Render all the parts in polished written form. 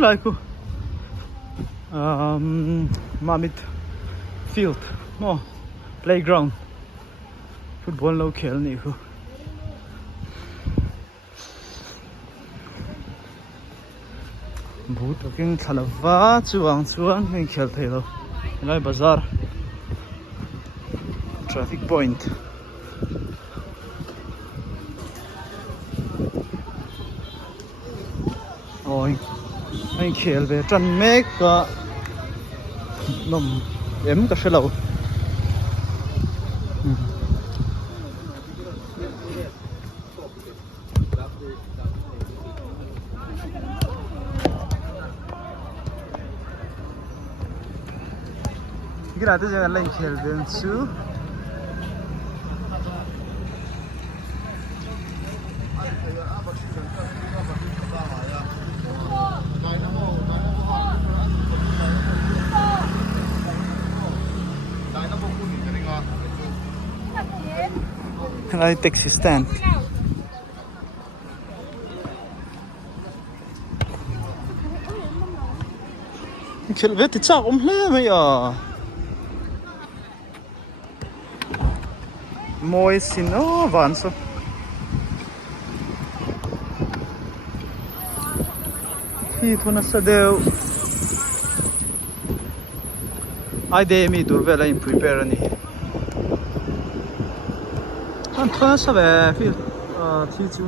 like MAMIT FIELD no playground football lo khel ni khu bu taking thalawa chuang heng khel thei lo lai bazar traffic point oi heng khel ve tran mek ka nom em ka shelo Grabe jangan lain khel ben su Lai taxi stand khel ve ti chakawm hle mai a moi sin van so hi thuna sadeu ai de mi tur vela in prepare ani han thuna sa ve fil thi chu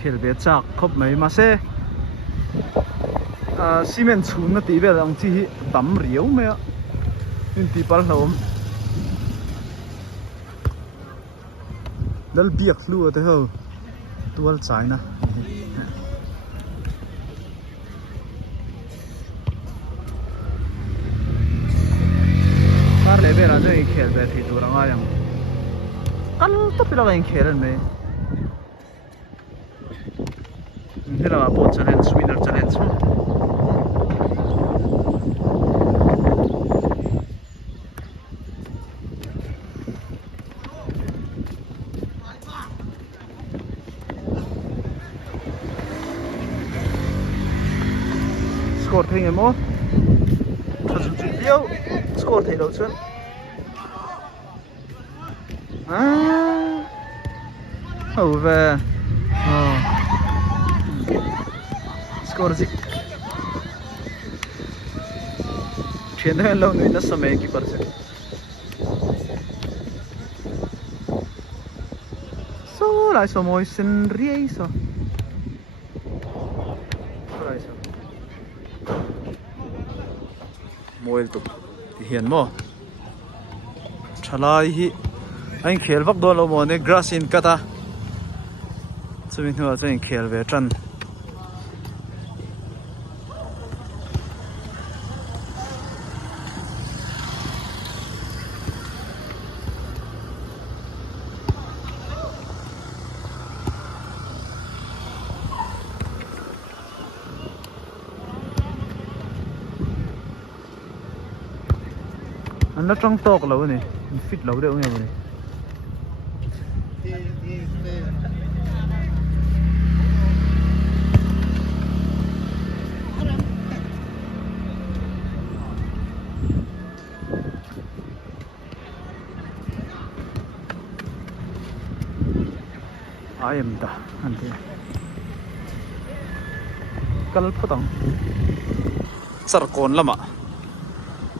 khel ve chak khop mai ma se cement chhun na ti vel ang chi tam riau me in ti pal hlom dal biak lu ate ho tual china par le vera de khel ve thi tu ranga yang kal to pila in khelen me hela po challenge winner challenge score thing emo thazum chi bio score thei lo chun over score ji thian hen lo nui na samay ki par se so lai so moi sin riei so moil tu hian mo thalai hi anh khel vak do lo mo ne grass in kata chumin hua chuan khel ve tran anh nó trong tóc lâu này fit lâu đấy ông em này ai em ta anh thế kal phatang sar kon lama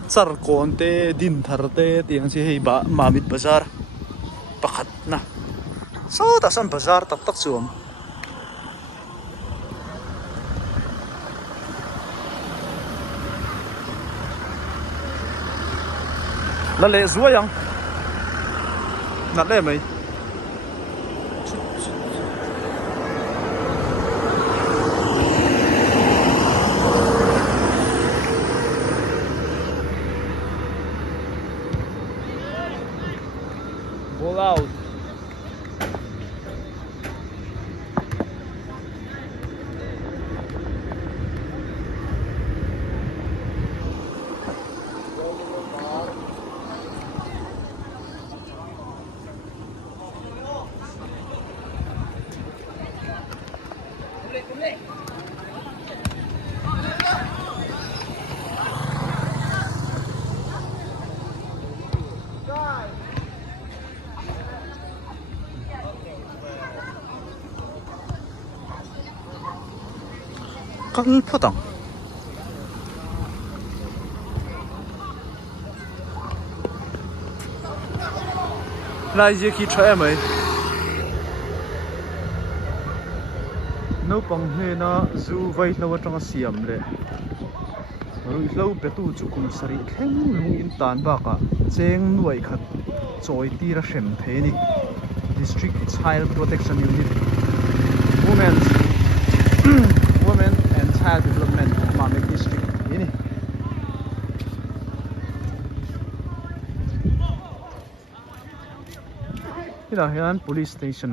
sar kon te din thar te tiang si hei ba MAMIT bazar pakhat na so ta san bazar tak tak chuam la le zuai yang na le mai ball out kalpatang lai je ki thae mai no pang he na zuai lo atanga siam le rui lo petu chukum sari thleng lung in tan ba ka cheng nuai khat choi tira hrem the ni district child protection unit women and child development MAMIT district ini ila hian police station